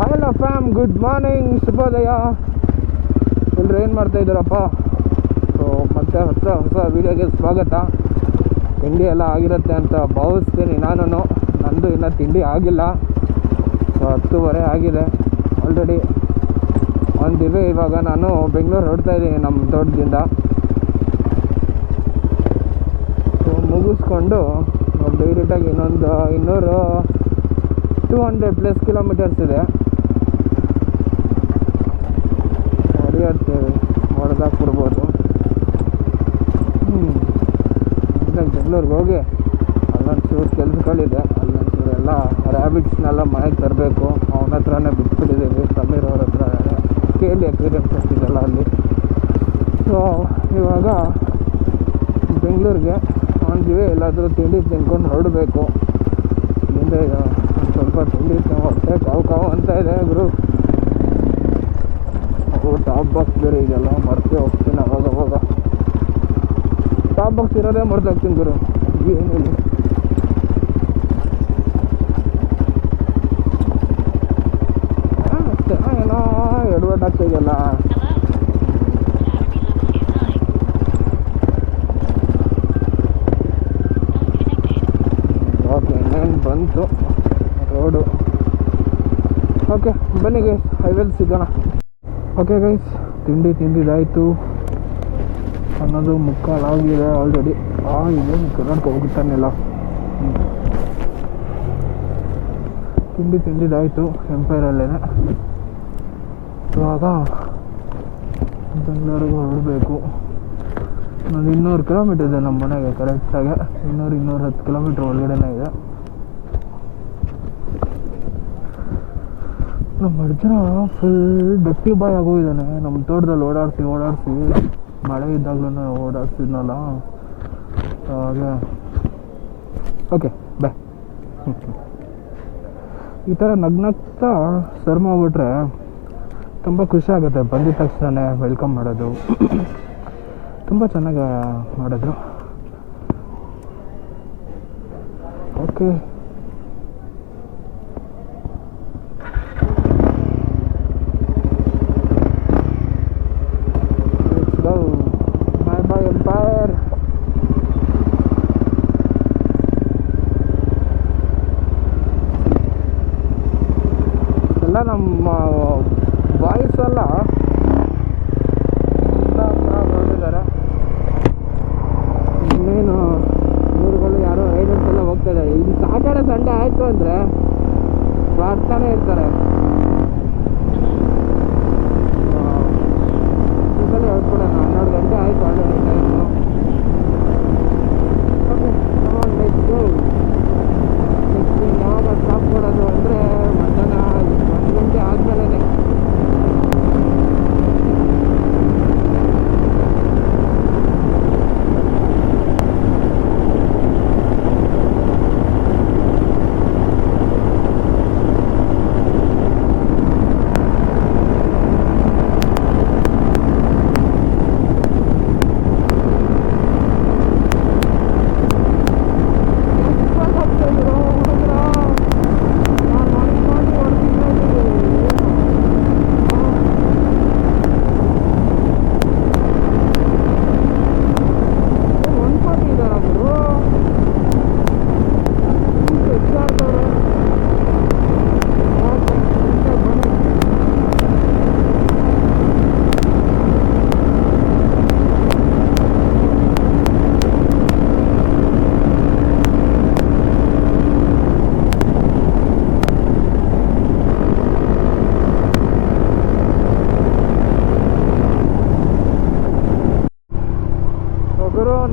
Hello fam, good morning, ಶುಭೋದಯ. ಎಲ್ಲರೂ ಏನು ಮಾಡ್ತಾ ಇದ್ದಾರಪ್ಪ? ಸೊ ಮತ್ತೆ ಹೊಸ ವೀಡಿಯೋಗೆ ಸ್ವಾಗತ. ತಿಂಡಿ ಎಲ್ಲ ಆಗಿರುತ್ತೆ ಅಂತ ಭಾವಿಸ್ತೀನಿ ನಾನು. ನಂದು ಇನ್ನೂ ತಿಂಡಿ ಆಗಿಲ್ಲ. ಸೊ 10:30 ಆಗಿದೆ ಆಲ್ರೆಡಿ. On the way. ಇವಾಗ ನಾನು ಬೆಂಗಳೂರು ಹೊರಡ್ತಾ ಇದ್ದೀನಿ ನಮ್ಮ ತೋಟದಿಂದ. ಸೊ ಮುಗಿಸ್ಕೊಂಡು ಡೈರೆಕ್ಟಾಗಿ ಇನ್ನೊಂದು 200+ ಕಿಲೋಮೀಟರ್ಸ್ ಇದೆ. ಹೊಡೆಯುತ್ತೇವೆ, ಹೊಡೆದಾಕ್ಬಿಡ್ಬೋದು. ಬೆಂಗಳೂರಿಗೆ ಹೋಗಿ ಅಲ್ಲೊಂಚೂರು ಕೆಲಸಗಳಿದೆ. ಅಲ್ಲೊಂಚೂರು ಎಲ್ಲ ರ್ಯಾಬಿಟ್ಸ್ನೆಲ್ಲ ಮನೆಗೆ ತರಬೇಕು. ಅವನ ಹತ್ರನೇ ಬಿಟ್ಬಿಟ್ಟಿದ್ದೀವಿ, ಸಮೀರ್ ಅವ್ರ ಹತ್ರ. ಕೇಳಿ ಎಕ್ಸ್ಪೀರಿಯನ್ಸ್ ಆಗ್ತಿದೆಲ್ಲ ಅಲ್ಲಿ. ಸೊ ಇವಾಗ ಬೆಂಗಳೂರಿಗೆ ಅಂತೀವಿ. ಎಲ್ಲಾದರೂ ತಿಂಡಿ ತಿನ್ಕೊಂಡು ಹೊರಡಬೇಕು. ಇಲ್ಲಿಂದ ಸ್ವಲ್ಪ ತಿಂಡಿ ಹೊಟ್ಟೆ ಕಾವು ಅಂತ ಇದೆ ಗುರು. ಟಾಪ್ ಬಾಕ್ಸ್ ಬೇರೆ ಇದೆಲ್ಲ ಮರ್ತೆ ಹೋಗ್ತೀನಿ ಅವಾಗ. ಟಾಪ್ ಬಾಕ್ಸ್ ಇರೋದೇ ಮರ್ತಾಗ್ತೀನಿ ಗುರು. ಏನಿಲ್ಲ, ಅಷ್ಟೇ. ಏನೋ ಎಡವಟ್ ಆಗ್ತಾಯಿದೆಯಲ್ಲ. ಓಕೆ, ಇನ್ನೇನು ಬಂತು ರೋಡು. ಓಕೆ ಬನ್ನಿ ಗೈಸ್, ಹೈವೇಲಿ ಸಿಗೋಣ. ಓಕೆ ಗೈಸ್, ತಿಂದಿದ್ದಾಯಿತು. ಅನ್ನೋದು ಮುಕ್ಕಾಲಾಗಿದೆ ಆಲ್ರೆಡಿ. ಇದೇನು ಕರ್ನಾಟಕ ಹೋಗುತ್ತಾನಿಲ್ಲ. ತಿಂದಿದ್ದಾಯಿತು ಎಂಪೈರಲ್ಲೇ. ಇವಾಗ ಬೆಂಗಳೂರಿಗೆ ಹೊರಡಬೇಕು. ಒಂದು 200 ಕಿಲೋಮೀಟ್ರ್ ಇದೆ ನಮ್ಮ ಮನೆಗೆ ಕರೆಕ್ಟಾಗಿ. 210 ಕಿಲೋಮೀಟ್ರ್ ಒಳಗಡೆನೇ ಇದೆ. ನಮ್ಮ ಅರ್ಜುನ ಫುಲ್ ಡಟ್ಟಿ ಬಾಯ್ ಆಗೋಗಿದ್ದಾನೆ. ನಮ್ಮ ತೋಟದಲ್ಲಿ ಓಡಾಡಿಸಿ ಮಳೆ ಇದ್ದಾಗಲೂ ಓಡಾಡ್ಸಿದ್ನಲ್ಲ. ಹಾಗೆ ಓಕೆ ಬಾಯ್. ಈ ಥರ ನಗ್ನಗ್ತಾ ಸರ್ವ್ ಮಾಡಿಬಿಟ್ರೆ ತುಂಬ ಖುಷಿ ಆಗುತ್ತೆ. ಬಂದಿದ ತಕ್ಷಣ ವೆಲ್ಕಮ್ ಮಾಡೋದು ತುಂಬ ಚೆನ್ನಾಗಿ ಮಾಡಿದ್ರು. Okay bye empire. ಎಲ್ಲ ನಮ್ಮ ಬಾಯ್ಸ್ ಎಲ್ಲ ಹೊರಟಿದ್ದಾರೆ. ಇನ್ನೇನು ಊರುಗಳು ಯಾರೋ ರೈಡರ್ಸ್ ಎಲ್ಲ ಹೋಗ್ತಾ ಇದ್ದಾರೆ. ಇದು ಸಾಟರ್ಡೆ ಸಂಡೇ ಆಯಿತು ಅಂದರೆ ಬರ್ತಾನೆ ಇರ್ತಾರೆ. ಹೊರಟ್ಬಿಡೋಣ. 12 ಗಂಟೆ ಆಯಿತು already time. Okay let's go. Next ಯಾವಾಗ ಸ್ಟಾಪ್ ಕೊಡೋದು ಅಂದರೆ ಮಧ್ಯಾಹ್ನ 1 ಗಂಟೆ ಆದಮೇಲೆ.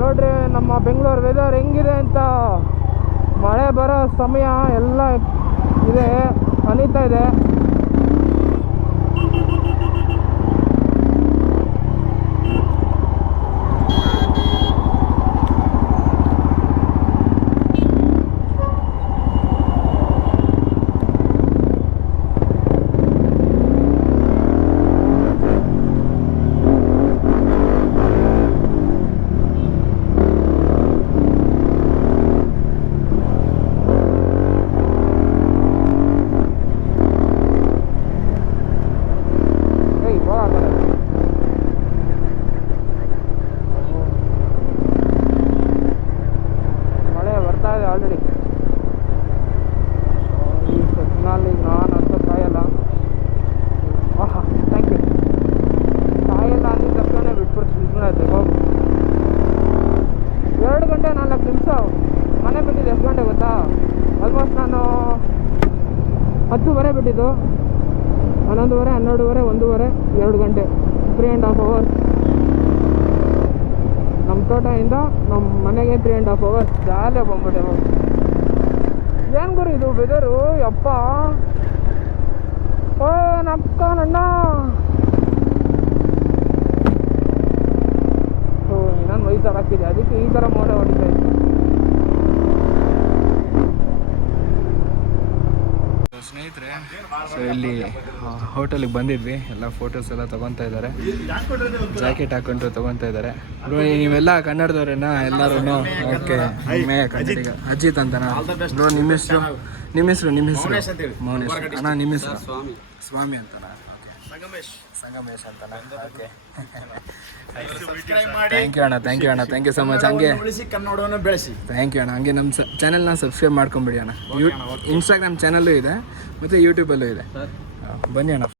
ನೋಡ್ರಿ ನಮ್ಮ ಬೆಂಗಳೂರು ವೆದರ್ ಹೆಂಗಿದೆ ಅಂತ. ಮಳೆ ಬರೋ ಸಮಯ ಎಲ್ಲ ಇದೆ, ಹನಿತಾ ಇದೆ. ಆಗ್ಬಿಟ್ಟಿದ್ದು 11:30, 12:30, 1:30, 2 ಗಂಟೆ, 3.5 hours. ನಮ್ಮ ತೋಟದಿಂದ ನಮ್ಮ ಮನೆಗೆ 3.5 hours ಜಾಲಿಯಾಗಿ ಬಂದ್ಬಿಟ್ಟೆ. ಏನು ಗುರು ಇದು ವೆದರು, ಯಪ್ಪ. ಓ ನಕ್ಕ ನನ್ನ ಇನ್ನೊಂದು ವಯಸ್ಸಾಗ್ತಿದೆ, ಅದಕ್ಕೆ ಈ ಥರ ಮೋಡ ಹೊಡಿತಾ ಇತ್ತು. ಸ್ನೇಹಿತರೆ, ಸೊ ಇಲ್ಲಿ ಹೋಟೆಲಿಗೆ ಬಂದಿದ್ವಿ, ಎಲ್ಲ ಫೋಟೋಸ್ ಎಲ್ಲ ತೊಗೊತಾ ಇದ್ದಾರೆ, ಜಾಕೆಟ್ ಹಾಕೊಂಡು ತೊಗೊತಾ ಇದ್ದಾರೆ. ಬ್ರೋ ನೀವೆಲ್ಲ ಕನ್ನಡದವ್ರೇನಾ ಎಲ್ಲರೂ? ಓಕೆ, ಕನ್ನಡಿಗ. ಅಜಿತ್ ಅಂತನಾ ಬ್ರೋ? ನಿಮ್ಮ ಹೆಸರು? ಮೌನೇಶ್ ಅಣ್ಣ. ನಿಮ್ಮ ಹೆಸರು? ಸ್ವಾಮಿ ಅಂತನಾ? ಓಕೆ, ಸಂಗಮೇಶ್ ಅಂತನಾ? ಓಕೆ, ಥ್ಯಾಂಕ್ ಯು ಅಣ್ಣ, ಥ್ಯಾಂಕ್ ಯು ಸೊ ಮಚ್. ಹಂಗೆ ಕನ್ನಡವನ್ನು ಬೆಳೆಸಿ. ಥ್ಯಾಂಕ್ ಯು ಅಣ್ಣ. ಹಂಗೆ ನಮ್ಮ ಚಾನಲ್ನ ಸಬ್ಸ್ಕ್ರೈಬ್ ಮಾಡ್ಕೊಂಬಿಡಿ ಅಣ್ಣ. ಇನ್ಸ್ಟಾಗ್ರಾಮ್ ಚಾನಲ್ಲು ಇದೆ ಮತ್ತು ಯೂಟ್ಯೂಬಲ್ಲೂ ಇದೆ. ಬನ್ನಿ ಅಣ್ಣ.